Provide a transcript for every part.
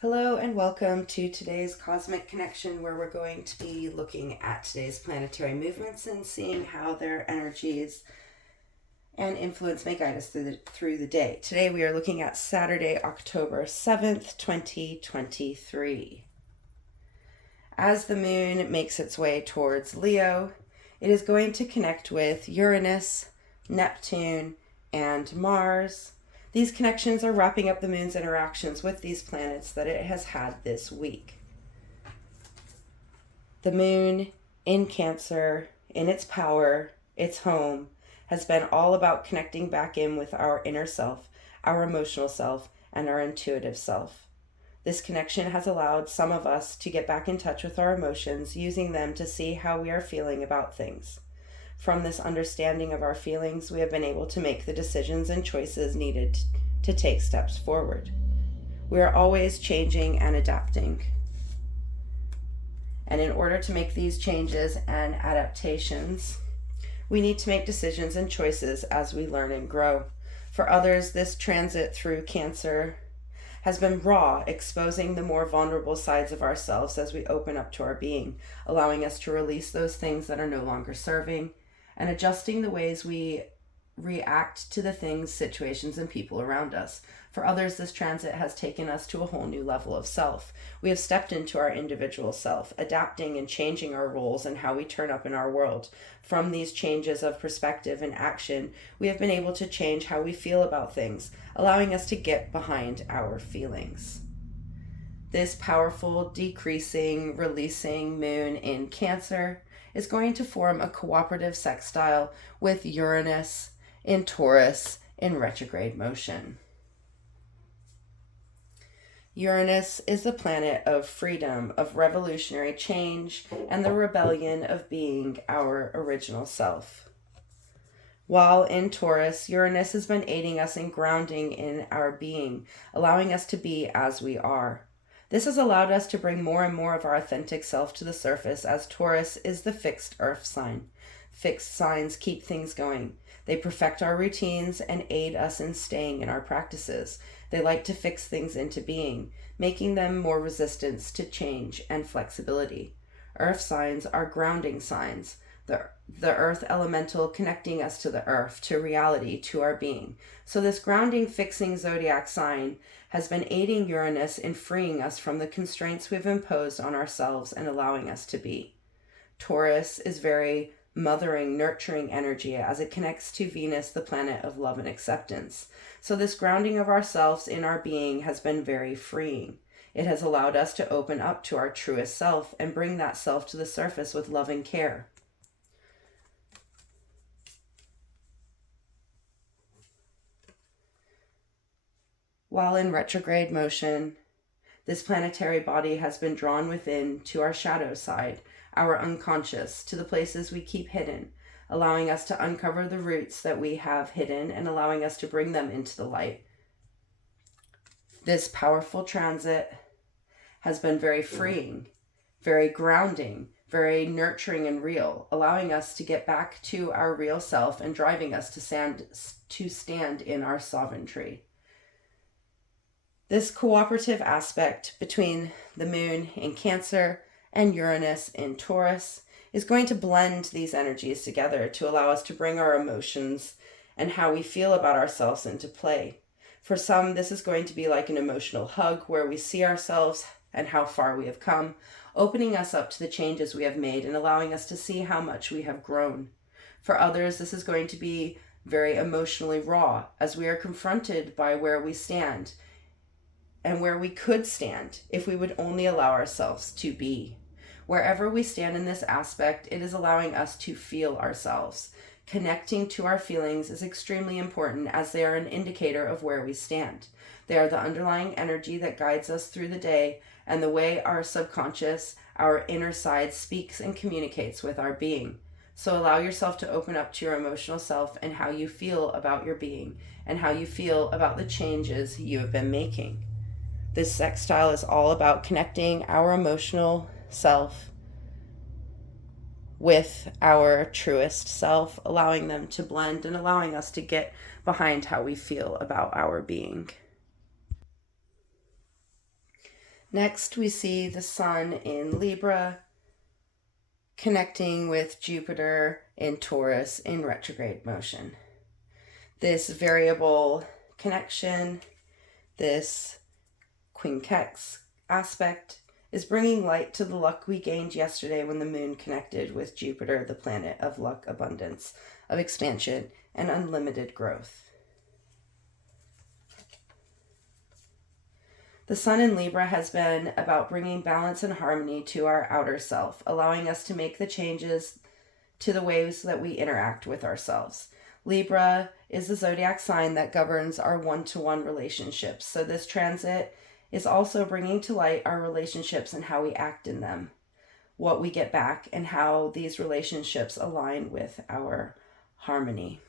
Hello and welcome to today's Cosmic Connection, where we're going to be looking at today's planetary movements and seeing how their energies and influence may guide us through the day. Today we are looking at Saturday, October 7th, 2023. As the moon makes its way towards Leo, it is going to connect with Uranus, Neptune, and Mars. These connections are wrapping up the moon's interactions with these planets that it has had this week. The moon in Cancer, in its power, its home, has been all about connecting back in with our inner self, our emotional self, and our intuitive self. This connection has allowed some of us to get back in touch with our emotions, using them to see how we are feeling about things. From this understanding of our feelings, we have been able to make the decisions and choices needed to take steps forward. We are always changing and adapting. And in order to make these changes and adaptations, we need to make decisions and choices as we learn and grow. For others, this transit through Cancer has been raw, exposing the more vulnerable sides of ourselves as we open up to our being, allowing us to release those things that are no longer serving, and adjusting the ways we react to the things, situations, and people around us. For others, this transit has taken us to a whole new level of self. We have stepped into our individual self, adapting and changing our roles and how we turn up in our world. From these changes of perspective and action, we have been able to change how we feel about things, allowing us to get behind our feelings. This powerful, decreasing, releasing moon in Cancer is going to form a cooperative sextile with Uranus in Taurus in retrograde motion. Uranus is the planet of freedom, of revolutionary change, and the rebellion of being our original self. While in Taurus, Uranus has been aiding us in grounding in our being, allowing us to be as we are. This has allowed us to bring more and more of our authentic self to the surface, as Taurus is the fixed earth sign. Fixed signs keep things going. They perfect our routines and aid us in staying in our practices. They like to fix things into being, making them more resistant to change and flexibility. Earth signs are grounding signs, the earth elemental connecting us to the earth, to reality, to our being. So this grounding, fixing zodiac sign has been aiding Uranus in freeing us from the constraints we've imposed on ourselves and allowing us to be. Taurus is very mothering, nurturing energy as it connects to Venus, the planet of love and acceptance. So this grounding of ourselves in our being has been very freeing. It has allowed us to open up to our truest self and bring that self to the surface with love and care. While in retrograde motion, this planetary body has been drawn within to our shadow side, our unconscious, to the places we keep hidden, allowing us to uncover the roots that we have hidden and allowing us to bring them into the light. This powerful transit has been very freeing, very grounding, very nurturing and real, allowing us to get back to our real self and driving us to stand in our sovereignty. This cooperative aspect between the moon in Cancer and Uranus in Taurus is going to blend these energies together to allow us to bring our emotions and how we feel about ourselves into play. For some, this is going to be like an emotional hug where we see ourselves and how far we have come, opening us up to the changes we have made and allowing us to see how much we have grown. For others, this is going to be very emotionally raw as we are confronted by where we stand and where we could stand if we would only allow ourselves to be. Wherever we stand in this aspect, it is allowing us to feel ourselves. Connecting to our feelings is extremely important as they are an indicator of where we stand. They are the underlying energy that guides us through the day and the way our subconscious, our inner side, speaks and communicates with our being. So allow yourself to open up to your emotional self and how you feel about your being and how you feel about the changes you have been making. This sextile is all about connecting our emotional self with our truest self, allowing them to blend and allowing us to get behind how we feel about our being. Next, we see the sun in Libra connecting with Jupiter in Taurus in retrograde motion. This variable connection, this quincunx aspect, is bringing light to the luck we gained yesterday when the moon connected with Jupiter, the planet of luck, abundance, of expansion, and unlimited growth. The sun in Libra has been about bringing balance and harmony to our outer self, allowing us to make the changes to the ways that we interact with ourselves. Libra is the zodiac sign that governs our one-to-one relationships. So this transit is also bringing to light our relationships and how we act in them, what we get back, and how these relationships align with our harmony.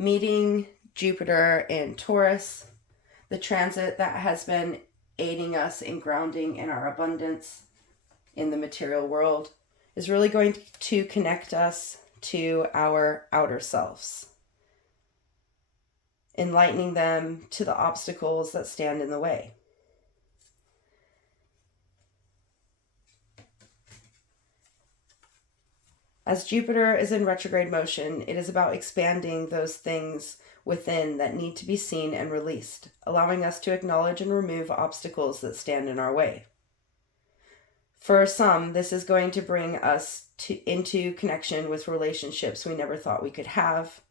Meeting Jupiter in Taurus, the transit that has been aiding us in grounding in our abundance in the material world, is really going to connect us to our outer selves, enlightening them to the obstacles that stand in the way. As Jupiter is in retrograde motion, it is about expanding those things within that need to be seen and released, allowing us to acknowledge and remove obstacles that stand in our way. For some, this is going to bring us into connection with relationships we never thought we could have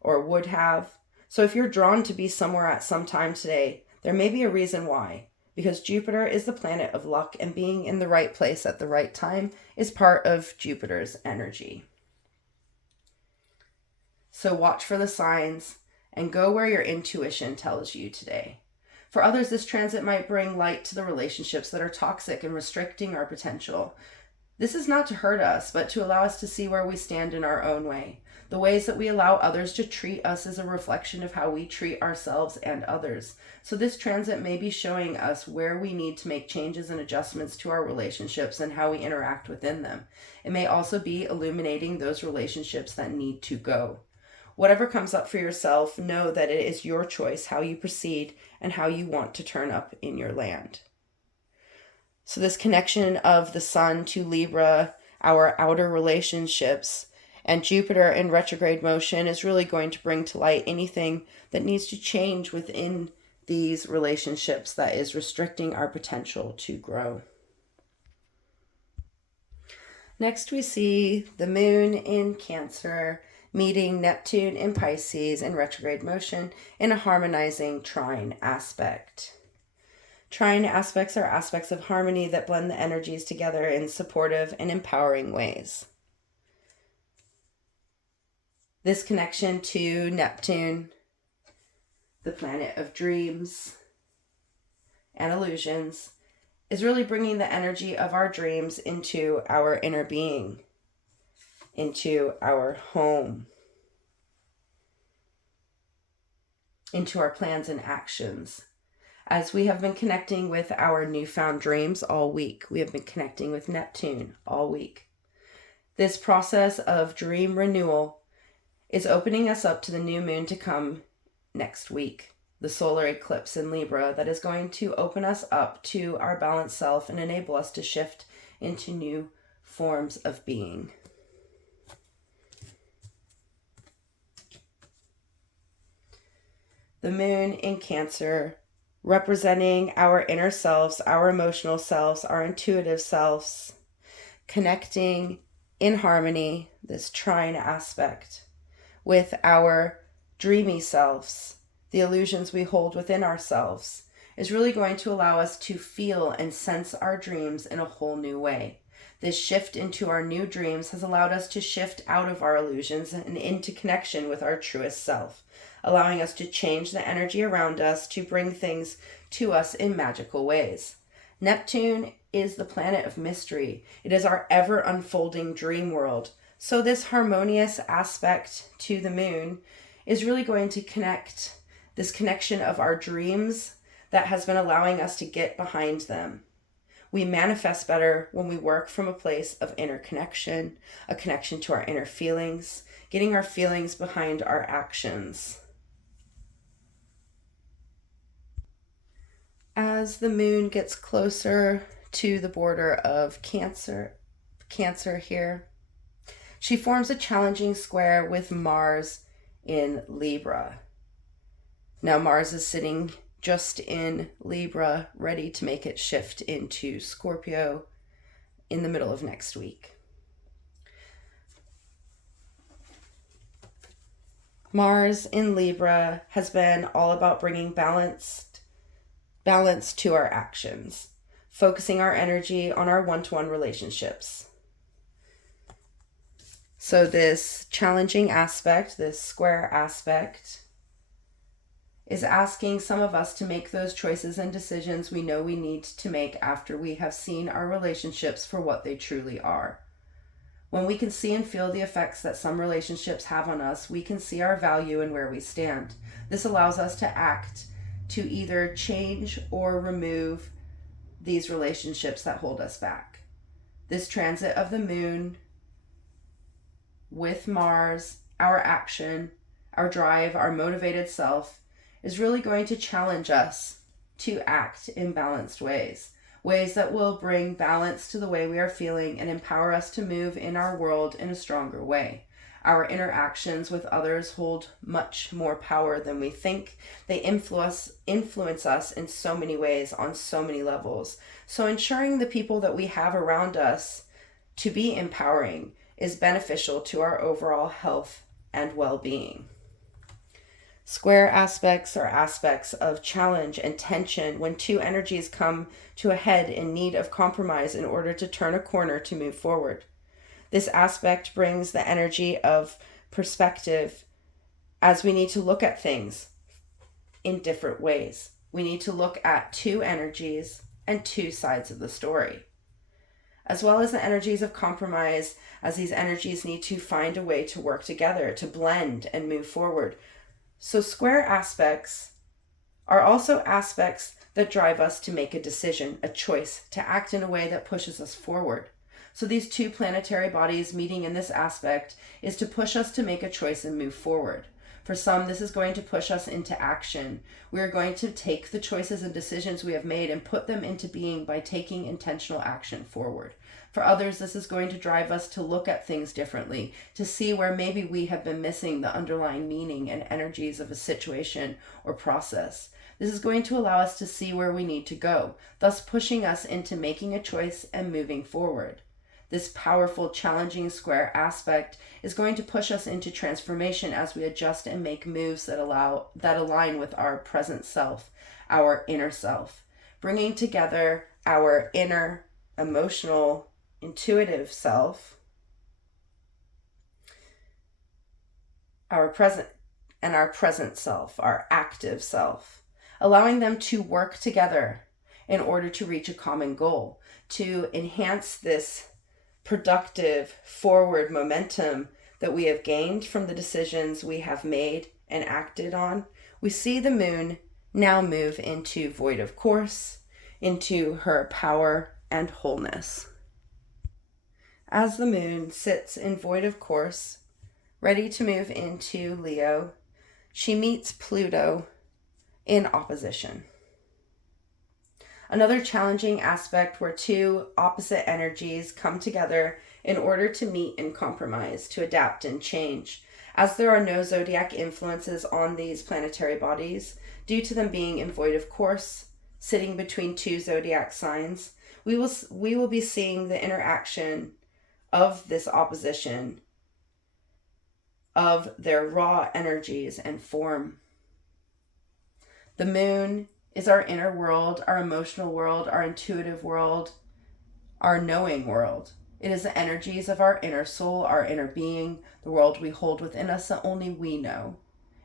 or would have. So if you're drawn to be somewhere at some time today, there may be a reason why. Because Jupiter is the planet of luck, and being in the right place at the right time is part of Jupiter's energy. So watch for the signs and go where your intuition tells you today. For others, this transit might bring light to the relationships that are toxic and restricting our potential. This is not to hurt us, but to allow us to see where we stand in our own way. The ways that we allow others to treat us is a reflection of how we treat ourselves and others. So this transit may be showing us where we need to make changes and adjustments to our relationships and how we interact within them. It may also be illuminating those relationships that need to go. Whatever comes up for yourself, know that it is your choice how you proceed and how you want to turn up in your land. So this connection of the sun to Libra, our outer relationships, and Jupiter in retrograde motion is really going to bring to light anything that needs to change within these relationships that is restricting our potential to grow. Next, we see the moon in Cancer meeting Neptune in Pisces in retrograde motion in a harmonizing trine aspect. Trine aspects are aspects of harmony that blend the energies together in supportive and empowering ways. This connection to Neptune, the planet of dreams and illusions, is really bringing the energy of our dreams into our inner being, into our home, into our plans and actions. As we have been connecting with our newfound dreams all week, we have been connecting with Neptune all week. This process of dream renewal is opening us up to the new moon to come next week, the solar eclipse in Libra that is going to open us up to our balanced self and enable us to shift into new forms of being. The moon in Cancer, representing our inner selves, our emotional selves, our intuitive selves, connecting in harmony, this trine aspect, with our dreamy selves, the illusions we hold within ourselves, is really going to allow us to feel and sense our dreams in a whole new way. This shift into our new dreams has allowed us to shift out of our illusions and into connection with our truest self, allowing us to change the energy around us to bring things to us in magical ways. Neptune is the planet of mystery. It is our ever unfolding dream world. So this harmonious aspect to the moon is really going to connect this connection of our dreams that has been allowing us to get behind them. We manifest better when we work from a place of inner connection, a connection to our inner feelings, getting our feelings behind our actions. As the moon gets closer to the border of Cancer here, she forms a challenging square with Mars in Libra. Now Mars is sitting just in Libra, ready to make its shift into Scorpio in the middle of next week. Mars in Libra has been all about bringing balance to our actions, focusing our energy on our one-to-one relationships. So this challenging aspect, this square aspect, is asking some of us to make those choices and decisions we know we need to make after we have seen our relationships for what they truly are. When we can see and feel the effects that some relationships have on us, we can see our value and where we stand. This allows us to act to either change or remove these relationships that hold us back. This transit of the moon with Mars, our action, our drive, our motivated self, is really going to challenge us to act in balanced ways that will bring balance to the way we are feeling and empower us to move in our world in a stronger way. Our interactions with others hold much more power than we think. They influence us in so many ways, on so many levels. So ensuring the people that we have around us to be empowering is beneficial to our overall health and well-being. Square aspects are aspects of challenge and tension when two energies come to a head in need of compromise in order to turn a corner to move forward. This aspect brings the energy of perspective as we need to look at things in different ways. We need to look at two energies and two sides of the story, as well as the energies of compromise, as these energies need to find a way to work together, to blend and move forward. So square aspects are also aspects that drive us to make a decision, a choice, to act in a way that pushes us forward. So these two planetary bodies meeting in this aspect is to push us to make a choice and move forward. For some, this is going to push us into action. We are going to take the choices and decisions we have made and put them into being by taking intentional action forward. For others, this is going to drive us to look at things differently, to see where maybe we have been missing the underlying meaning and energies of a situation or process. This is going to allow us to see where we need to go, thus pushing us into making a choice and moving forward. This powerful, challenging square aspect is going to push us into transformation as we adjust and make moves that align with our present self, our inner self, bringing together our inner, emotional, intuitive self, our present self, our active self, allowing them to work together in order to reach a common goal, to enhance this productive forward momentum that we have gained from the decisions we have made and acted on. We see the moon now move into void of course, into her power and wholeness. As the moon sits in void of course, ready to move into Leo, she meets Pluto in opposition. Another challenging aspect where two opposite energies come together in order to meet and compromise, to adapt and change. As there are no zodiac influences on these planetary bodies, due to them being in void of course, sitting between two zodiac signs, we will be seeing the interaction of this opposition, of their raw energies and form. The moon is our inner world, our emotional world, our intuitive world, our knowing world. It is the energies of our inner soul, our inner being, the world we hold within us that only we know.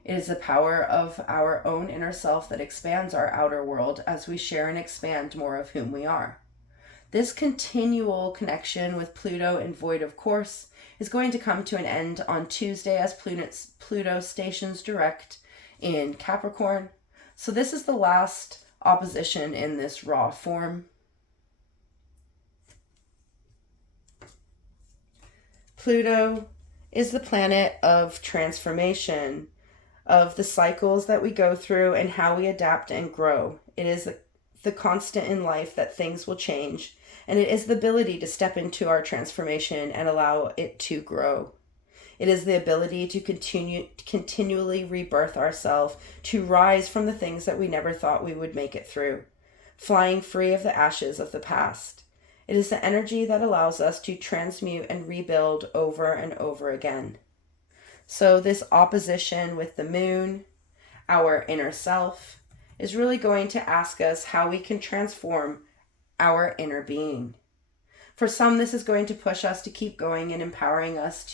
It is the power of our own inner self that expands our outer world as we share and expand more of whom we are. This continual connection with Pluto in void of course is going to come to an end on Tuesday as Pluto stations direct in Capricorn. So this is the last opposition in this raw form. Pluto is the planet of transformation, of the cycles that we go through and how we adapt and grow. It is the constant in life that things will change, and it is the ability to step into our transformation and allow it to grow. It is the ability to continually rebirth ourselves, to rise from the things that we never thought we would make it through, flying free of the ashes of the past. It is the energy that allows us to transmute and rebuild over and over again. So this opposition with the moon, our inner self, is really going to ask us how we can transform our inner being. For some, this is going to push us to keep going and empowering us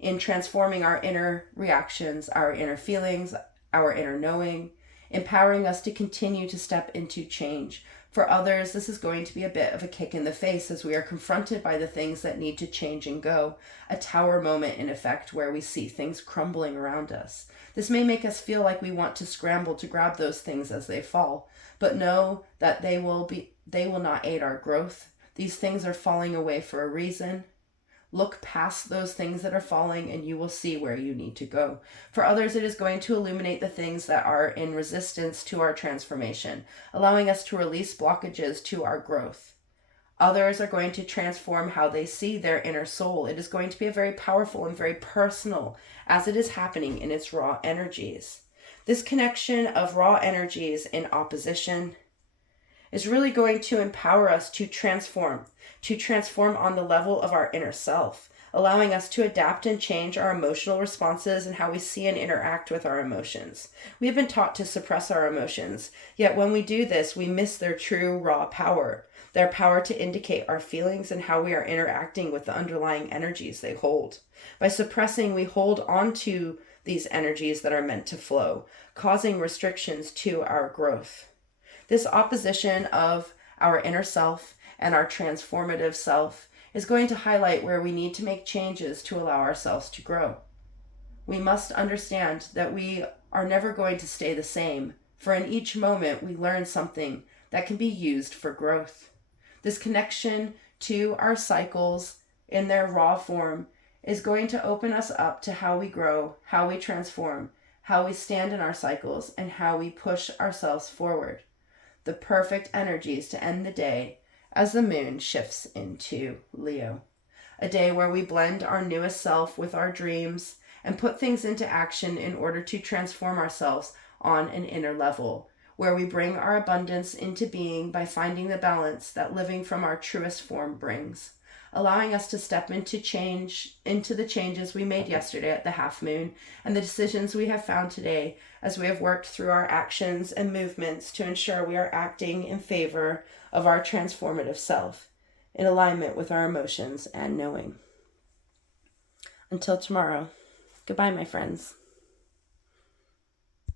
in transforming our inner reactions, our inner feelings, our inner knowing, empowering us to continue to step into change. For others, this is going to be a bit of a kick in the face as we are confronted by the things that need to change and go, a tower moment in effect where we see things crumbling around us. This may make us feel like we want to scramble to grab those things as they fall, but know that they will not aid our growth. These things are falling away for a reason. Look past those things that are falling and you will see where you need to go. For others, it is going to illuminate the things that are in resistance to our transformation, allowing us to release blockages to our growth. Others are going to transform how they see their inner soul. It is going to be a very powerful and very personal as it is happening in its raw energies. This connection of raw energies in opposition is really going to empower us to transform on the level of our inner self, allowing us to adapt and change our emotional responses and how we see and interact with our emotions. We have been taught to suppress our emotions, yet when we do this, we miss their true raw power, their power to indicate our feelings and how we are interacting with the underlying energies they hold. By suppressing, we hold on to these energies that are meant to flow, causing restrictions to our growth. This opposition of our inner self and our transformative self is going to highlight where we need to make changes to allow ourselves to grow. We must understand that we are never going to stay the same, for in each moment we learn something that can be used for growth. This connection to our cycles in their raw form is going to open us up to how we grow, how we transform, how we stand in our cycles, and how we push ourselves forward. The perfect energies to end the day as the moon shifts into Leo. A day where we blend our newest self with our dreams and put things into action in order to transform ourselves on an inner level, where we bring our abundance into being by finding the balance that living from our truest form brings, allowing us to step into the changes we made yesterday at the half moon and the decisions we have found today as we have worked through our actions and movements to ensure we are acting in favor of our transformative self, in alignment with our emotions and knowing. Until tomorrow, goodbye, my friends.